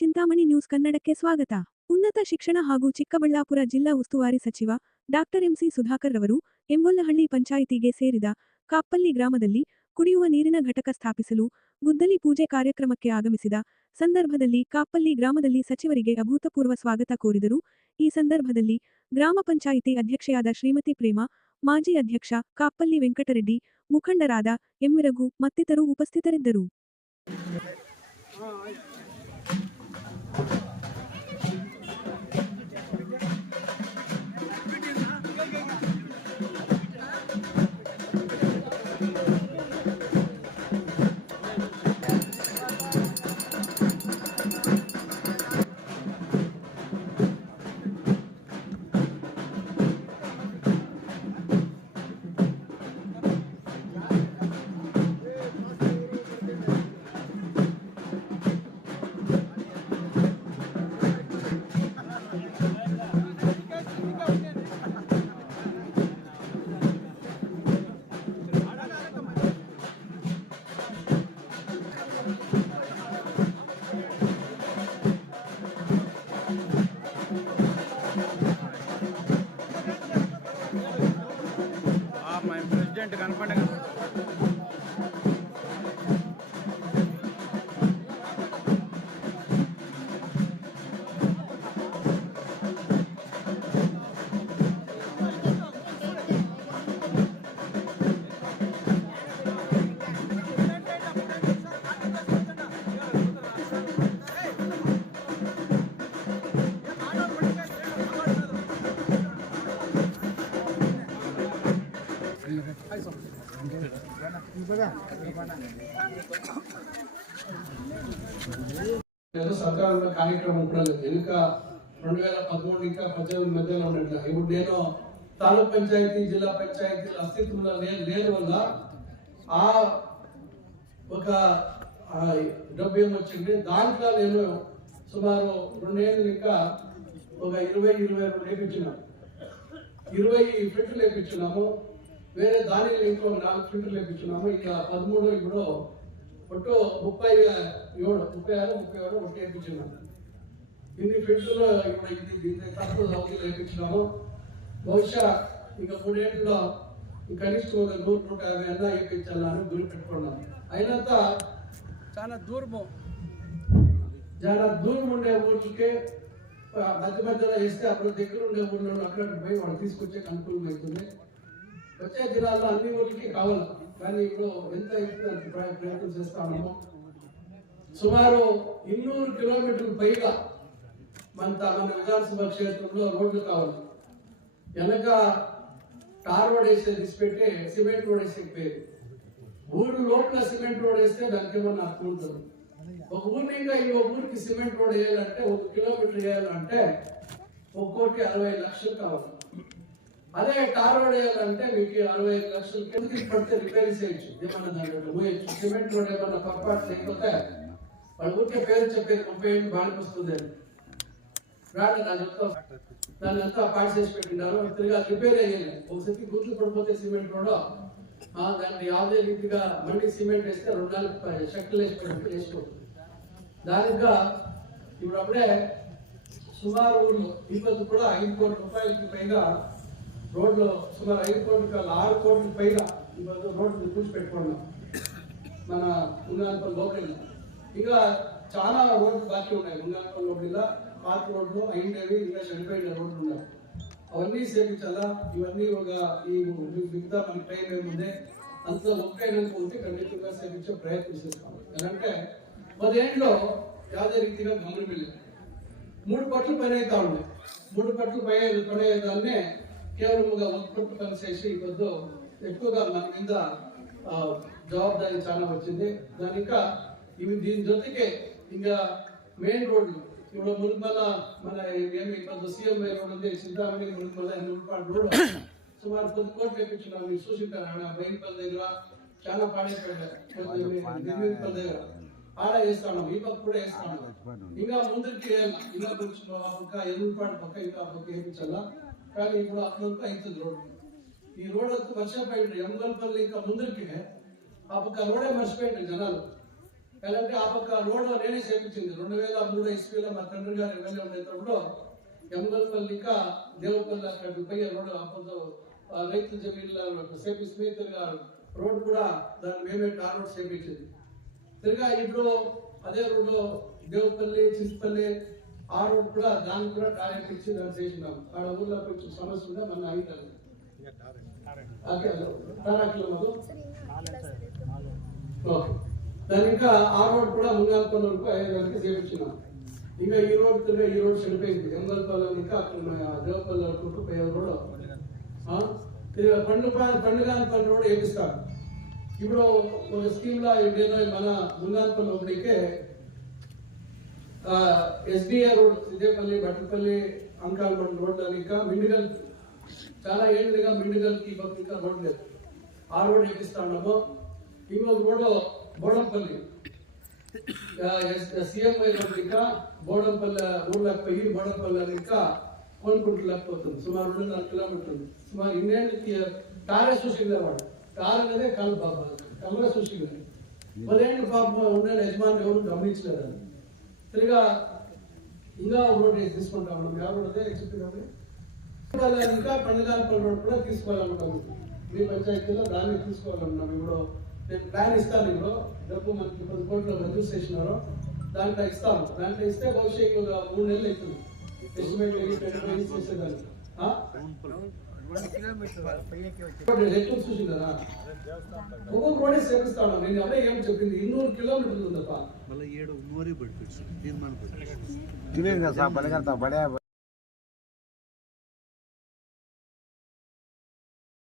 Chintamani news ಕನ್ನಡಕ್ಕೆ ಸ್ವಾಗತ. ಉನ್ನತ ಶಿಕ್ಷಣ ಹಾಗೂ ಚಿಕ್ಕಬಳ್ಳಾಪುರ ಜಿಲ್ಲಾ ಉಸ್ತುವಾರಿ ಸಚಿವ ಡಾಕ್ಟರ್ ಎಂಸಿ ಸುಧಾಕರ್ ರವರು ಎಂಗೊಲ್ಲಹಳ್ಳಿ ಪಂಚಾಯಿತಿಗೆ ಸೇರಿದ ಕಾಪ್ಪಲ್ಲಿ ಗ್ರಾಮದಲ್ಲಿ ಕುಡಿಯುವ ನೀರಿನ ಘಟಕ ಸ್ಥಾಪಿಸಲು ಗುದ್ದಲಿ ಪೂಜೆ ಕಾರ್ಯಕ್ರಮಕ್ಕೆ ಆಗಮಿಸಿದ ಸಂದರ್ಭದಲ್ಲಿ ಕಾಪ್ಪಲ್ಲಿ ಗ್ರಾಮದಲ್ಲಿ ಸಚಿವರಿಗೆ ಅಭೂತಪೂರ್ವ ಸ್ವಾಗತ ಕೋರಿದರು. ಈ ಸಂದರ್ಭದಲ್ಲಿ ಗ್ರಾಮ ಪಂಚಾಯಿತಿ ಅಧ್ಯಕ್ಷೆಯಾದ ಶ್ರೀಮತಿ ಪ್ರೇಮಾ, ಮಾಜಿ ಅಧ್ಯಕ್ಷ ಕಾಪ್ಪಲ್ಲಿ ವೆಂಕಟರೆಡ್ಡಿ, ಮುಖಂಡರಾದ ಎಂವಿರಘು ಮತ್ತಿತರರು ಉಪಸ್ಥಿತರಿದ್ದರು. ప్రెసిడెంట్ కనపడగా సర్కారు కార్యక్రమం కూడా లేదు. ఇంకా 2013 ఇంకా 18 మధ్యలో ఉన్నట్ల. ఇప్పుడు నేను తాలూక్ పంచాయతీ జిల్లా పంచాయతీల అస్తిత్వంలో లేని వల్ల ఆ ఒక డబ్బు ఏమొచ్చింది. దాంట్లో నేను సుమారు 2 ఏళ్ళు ఇంకా ఒక 20-22 లేపించినాము. 20 ఫిట్లు లేపించినాము. వేరే దానిలో ఇంకో 4 ఫిట్లు లేపించినాము. ఇంకా 13 ఇప్పుడు ఒట్టు 36 ఒట్టు వేయించినాము. ఇన్ని ఫిట్లు ఇప్పుడు ఇది తక్కువ అవధి వేయించినాము. బహుశా ఇంకా 3 ఏళ్ళలో కనీసం ఒక 100-150 అన్నా వేయించాలని గురి పెట్టుకున్నాము. అయినంత చాలా దూరం ఉండే ఊరికి మధ్యలో వేస్తే అప్పుడు దగ్గర ఉండే ఊళ్ళో అక్కడ పోయి వాళ్ళు తీసుకొచ్చే అనుకూలం అవుతుంది. వచ్చే దినాల్లో అన్ని ఊరికి కావాలి. కానీ ఇప్పుడు ఎంత ప్రయత్నం చేస్తామో సుమారు 200 కిలోమీటర్ల పైగా మన విధానసభ క్షేత్రంలో రోడ్లు కావాలి. వెనక టార్ రోడ్ వేసేది పెట్టి సిమెంట్ రోడ్ వేసేకపోయేది. ఊరు లోపల సిమెంట్ రోడ్ వేస్తే దానికి ఏమన్నా అర్థం ఉంటుంది. ఒక ఊరిని ఇంకా ఇంకో ఊరికి సిమెంట్ రోడ్ వేయాలంటే 1 కిలోమీటర్ వేయాలంటే 1,60 లక్షలు కావాలి. అదే టార్ రోడ్ వేయాలంటే మీకు 65 లక్షలు కిందకి పడితే రిపేర్ చేయొచ్చు. ఏమన్నా దాంట్లో పోయొచ్చు. సిమెంట్ రోడ్ ఏమన్నా పొరపాటు లేకపోతే వాళ్ళు ఊరికే పేరు చెప్పేది 30 ఏళ్ళు బాగా వస్తుంది. రాడు నా చెప్తా దాన్ని అంతా పాటు చేసి పెట్టినారు. తిరిగి రిపేర్ అయ్యేది. ఒకసారి గుర్తులు పడిపోతే సిమెంట్ రోడ్ దాన్ని యావదే రీతిగా మళ్ళీ సిమెంట్ వేస్తే 2-4 షెక్కలు వేసుకోవచ్చు. దానిగా ఇప్పుడు అప్పుడే సుమారు ఇప్పుడు కూడా 5 కోట్ల రూపాయలకి పైగా రోడ్లు, సుమారు 5 కోట్ల 6 కోట్ల పైగా ఇప్పుడు రోడ్లు కూర్చిపెట్టుకున్నాం మన ముంగానపల్లి లోపల. ఇంకా చాలా రోడ్లు బాకీ ఉన్నాయి. ముంగానపల్లి లోపల పాత రోడ్లు అయినవి, ఇంకా చనిపోయిన రోడ్లు ఉన్నాయి. అవన్నీ చేపించాలా. ఇవన్నీ ఒక ఈ మిగతా మనకి టైం ఏముంది అంత ఒక్కైనంత ఉంటే ఖండితంగా చేపించే ప్రయత్నం చేస్తాం. ఎందుకంటే 10 ఏళ్ళలో యాదే రీతిగా గమనించలేదు. 3 పట్లు పని అవుతా ఉంది. 3 పట్లు పని అయ్యేదాన్నే కేవలం ఒక 1 పట్టు పని చేసి కొద్ది ఎక్కువగా మన మీద జవాబుదారీ చాలా వచ్చింది. దాని ఇంకా దీని జೊತೆಗೆ ఇంకా మెయిన్ రోడ్లు ఇప్పుడు మునుమల మన ఏమి సీఎం రోడ్ ఉంది. చింతామణి మునుమల 8 రోడ్ సుమారు 10 కోట్లు వేయించున్నాం. మీరు చూసింటారు. బయలుపల్లి దగ్గర చాలా పాడైపోయాడు దగ్గర ఆడ వేస్తాను. ఈ పక్క కూడా వేస్తాను. ఇంకా ముందుకి ఇంకా కొంచెం పక్క 8 పక్క ఇంకా పక్క వేయించాలా. కానీ ఇప్పుడు అక్కడంతా అవుతుంది రోడ్డు. ఈ రోడ్ అంతా మర్చిపోయింది. ఎంగల్పల్లి ఇంకా ముందుకి ఆ పక్క రోడే మర్చిపోయింది జనాలు. ఎలాంటి ఆ పక్క రోడ్ నేనే చేపించింది 2003 ఇస్వీలో మా తండ్రి గారు ఎమ్మెల్యే ఉండేటప్పుడు ఎమ్మగల్పల్లి ఇంకా దేవపల్లి అక్కడ పోయే రోడ్ అప్పుడు రైతు జమీన్లో సేపి స్నేహితులు గారు రోడ్ కూడా దాన్ని మేమే టార్ రోడ్ చేపించింది. తిరిగా ఇప్పుడు అదే రోడ్లో దేవపల్లి చింతపల్లి ఆ రోడ్ కూడా దాన్ని కూడా టార్ వేయించి దాన్ని చేసినాం. ఆడ ఊర్లో కొంచెం సమస్య ఉందా మన అయితారు ఓకే. దాని ఇంకా ఆ రోడ్ కూడా ముంగాల్పల్లి వరకు 5 గంటలకు చేపించినాం. ఇంకా ఈ రోడ్ తిరిగా ఈ రోడ్ చెడిపోయింది. ఎంగల్పల్లి ఇంకా అక్కడ దేవపల్లి వరకు పోయే రోడ్ పండుగాన్పల్లి రోడ్ వేపిస్తారు. ఇప్పుడు ఒక స్కీమ్ లో మన ముంగాన్పల్లి ఒకటికే ఎస్బీఐ రోడ్ సిద్దేపల్లి బట్టపల్లి అంకాల్పల్లి రోడ్ అని ఇంకా మిండిగల్ చాలా ఏళ్ళుగా మిండిగల్కి ఇంకా రోడ్ లేదు. ఆ రోడ్ వేపిస్తా ఉన్నాము. ఇంకొక రోడ్ బోడంపల్లి సీఎంఐ రోడ్ ఇంకా బోడంపల్లి ఊర్లోకి పోయి బోడంపల్లి అని ఇంకా కోనుకుంటూ లేకపోతుంది. సుమారు 2.5 కిలోమీటర్లు. సుమారు ఇన్నేళ్ళకి టారే చూసిందేవాడు. టార్ అనేదే కాలు బాబా కలగా చూసింది. 10 ఏళ్ళు పాప ఉండే యజమాని ఎవరు గమనించలేదు. తిరిగా ఇంకా రోడ్ తీసుకుంటాం మనం. ఎవరు అదే చెప్తున్నాము. ఇంకా పండుగాన్పల్లి రోడ్ కూడా తీసుకోవాలనుకుంటాము. మీ పంచాయతీలో దాన్ని తీసుకోవాలనుకున్నాము. ఇప్పుడు నేను ప్లాన్ ఇస్తాను. ఇప్పుడు డబ్బు మనకి 10 కోట్లు మంజూరు చేసినారు. దాంట్లో ఇస్తాను. దాంట్లో ఇస్తే భవిష్యత్తు 3 నెలలు అవుతుంది. ఎస్టిమేట్ చేసేదాన్ని ఎట్లు చూసిందా ఒక్కొక్క రోడే చేపిస్తాను. నేను ఎవరే ఏం చెప్పింది 200 కిలోమీటర్లు ఉందప్ప.